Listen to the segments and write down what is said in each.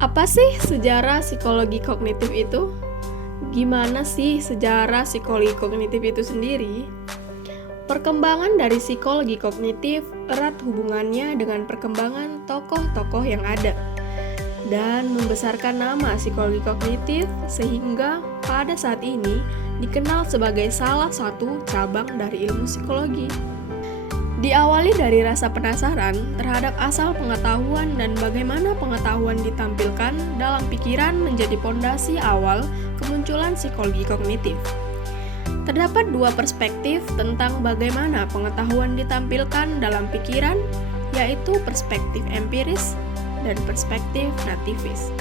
Apa sih sejarah psikologi kognitif itu? Gimana sih sejarah psikologi kognitif itu sendiri? Perkembangan dari psikologi kognitif erat hubungannya dengan perkembangan tokoh-tokoh yang ada dan membesarkan nama psikologi kognitif sehingga pada saat ini dikenal sebagai salah satu cabang dari ilmu psikologi. Diawali dari rasa penasaran terhadap asal pengetahuan dan bagaimana pengetahuan ditampilkan dalam pikiran menjadi pondasi awal kemunculan psikologi kognitif. Terdapat dua perspektif tentang bagaimana pengetahuan ditampilkan dalam pikiran, yaitu perspektif empiris dan perspektif nativis.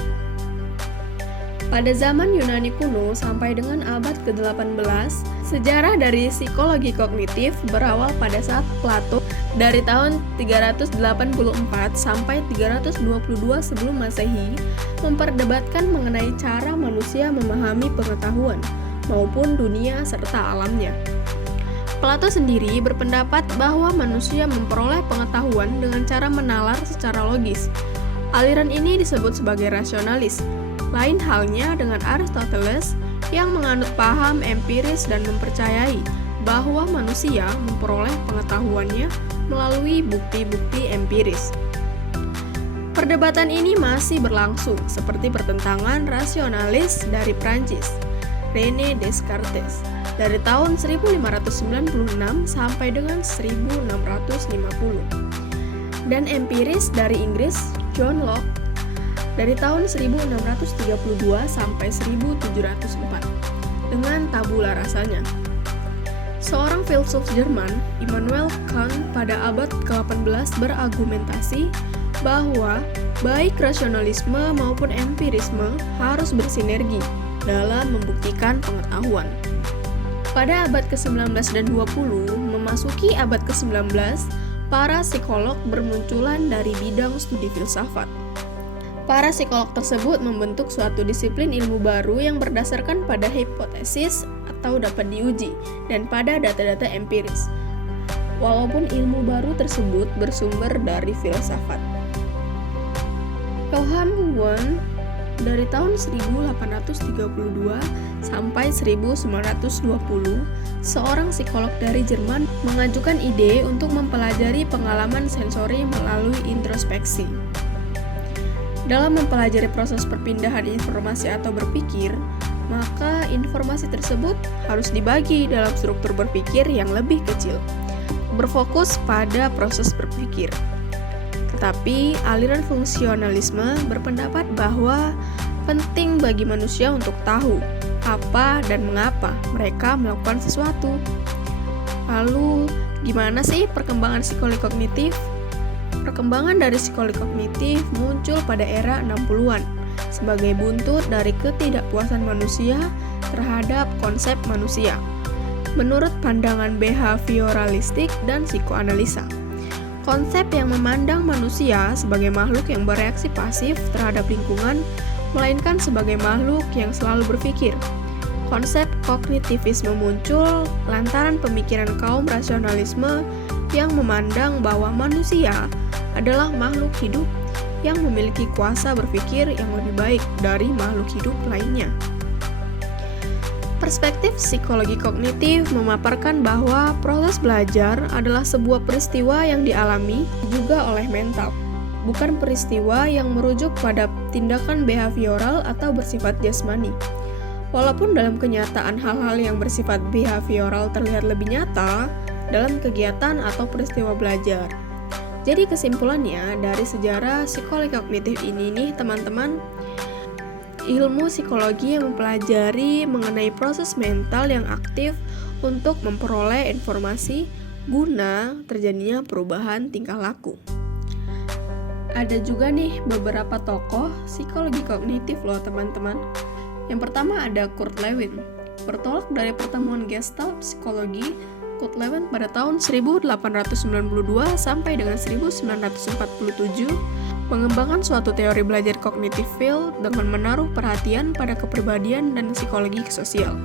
Pada zaman Yunani kuno sampai dengan abad ke-18, sejarah dari psikologi kognitif berawal pada saat Plato dari tahun 384 sampai 322 sebelum Masehi memperdebatkan mengenai cara manusia memahami pengetahuan maupun dunia serta alamnya. Plato sendiri berpendapat bahwa manusia memperoleh pengetahuan dengan cara menalar secara logis. Aliran ini disebut sebagai rasionalis. Lain halnya dengan Aristoteles yang menganut paham empiris dan mempercayai bahwa manusia memperoleh pengetahuannya melalui bukti-bukti empiris. Perdebatan ini masih berlangsung seperti pertentangan rasionalis dari Prancis, René Descartes, dari tahun 1596 sampai dengan 1650, dan empiris dari Inggris, John Locke, dari tahun 1632 sampai 1704 dengan tabula rasanya. Seorang filsuf Jerman, Immanuel Kant, pada abad ke-18 berargumentasi bahwa baik rasionalisme maupun empirisme harus bersinergi dalam membuktikan pengetahuan. Pada abad ke-19 dan 20, memasuki abad ke-19, para psikolog bermunculan dari bidang studi filsafat. Para psikolog tersebut membentuk suatu disiplin ilmu baru yang berdasarkan pada hipotesis atau dapat diuji dan pada data-data empiris. Walaupun ilmu baru tersebut bersumber dari filsafat. Wilhelm Wundt dari tahun 1832 sampai 1920, seorang psikolog dari Jerman mengajukan ide untuk mempelajari pengalaman sensori melalui introspeksi. Dalam mempelajari proses perpindahan informasi atau berpikir, maka informasi tersebut harus dibagi dalam struktur berpikir yang lebih kecil, berfokus pada proses berpikir. Tetapi, aliran fungsionalisme berpendapat bahwa penting bagi manusia untuk tahu apa dan mengapa mereka melakukan sesuatu. Lalu, gimana sih perkembangan psikologi kognitif? Perkembangan dari psikologi kognitif muncul pada era 60-an sebagai buntut dari ketidakpuasan manusia terhadap konsep manusia menurut pandangan behavioralistik dan psikoanalisa. Konsep yang memandang manusia sebagai makhluk yang bereaksi pasif terhadap lingkungan, melainkan sebagai makhluk yang selalu berpikir. Konsep kognitivisme muncul lantaran pemikiran kaum rasionalisme yang memandang bahwa manusia adalah makhluk hidup yang memiliki kuasa berpikir yang lebih baik dari makhluk hidup lainnya. Perspektif psikologi kognitif memaparkan bahwa proses belajar adalah sebuah peristiwa yang dialami juga oleh mental, bukan peristiwa yang merujuk pada tindakan behavioral atau bersifat jasmani. Walaupun dalam kenyataan hal-hal yang bersifat behavioral terlihat lebih nyata dalam kegiatan atau peristiwa belajar. Jadi kesimpulannya dari sejarah psikologi kognitif ini nih teman-teman, ilmu psikologi yang mempelajari mengenai proses mental yang aktif untuk memperoleh informasi guna terjadinya perubahan tingkah laku. Ada juga nih beberapa tokoh psikologi kognitif loh teman-teman. Yang pertama ada Kurt Lewin. Bertolak dari pertemuan Gestalt psikologi, Kurt Lewin pada tahun 1892 sampai dengan 1947 mengembangkan suatu teori belajar kognitif field dengan menaruh perhatian pada kepribadian dan psikologi sosial.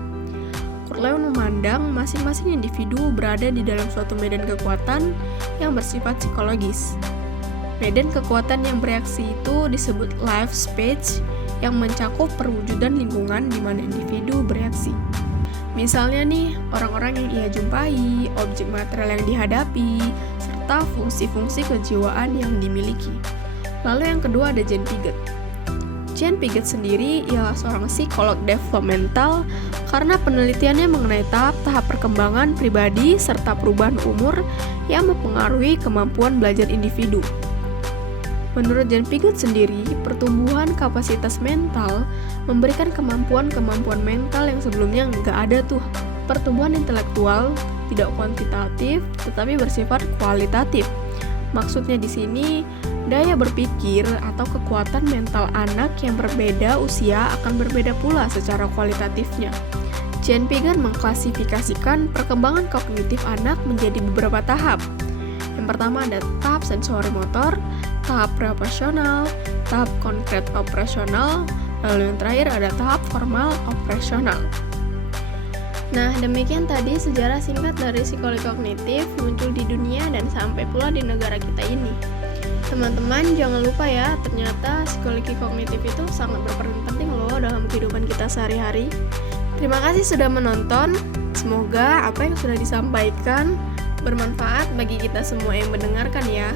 Kurt Lewin memandang masing-masing individu berada di dalam suatu medan kekuatan yang bersifat psikologis. dan kekuatan yang bereaksi itu disebut life stage yang mencakup perwujudan lingkungan di mana individu bereaksi. Misalnya nih, orang-orang yang ia jumpai, objek material yang dihadapi, serta fungsi-fungsi kejiwaan yang dimiliki. Lalu yang kedua ada Jane Piaget. Jane Piaget sendiri ialah seorang psikolog developmental karena penelitiannya mengenai tahap-tahap perkembangan pribadi serta perubahan umur yang mempengaruhi kemampuan belajar individu. Menurut Jane Piaget sendiri, pertumbuhan kapasitas mental memberikan kemampuan-kemampuan mental yang sebelumnya nggak ada tuh. Pertumbuhan intelektual tidak kuantitatif, tetapi bersifat kualitatif. Maksudnya di sini, daya berpikir atau kekuatan mental anak yang berbeda usia akan berbeda pula secara kualitatifnya. Jane Piaget mengklasifikasikan perkembangan kognitif anak menjadi beberapa tahap. Yang pertama ada tahap sensori motor, tahap preoperasional, tahap konkret operasional, lalu yang terakhir ada tahap formal operasional. Nah, demikian tadi sejarah singkat dari psikologi kognitif muncul di dunia dan sampai pula di negara kita ini. Teman-teman, jangan lupa ya, ternyata psikologi kognitif itu sangat berperan penting loh dalam kehidupan kita sehari-hari. Terima kasih sudah menonton. Semoga apa yang sudah disampaikan bermanfaat bagi kita semua yang mendengarkan ya.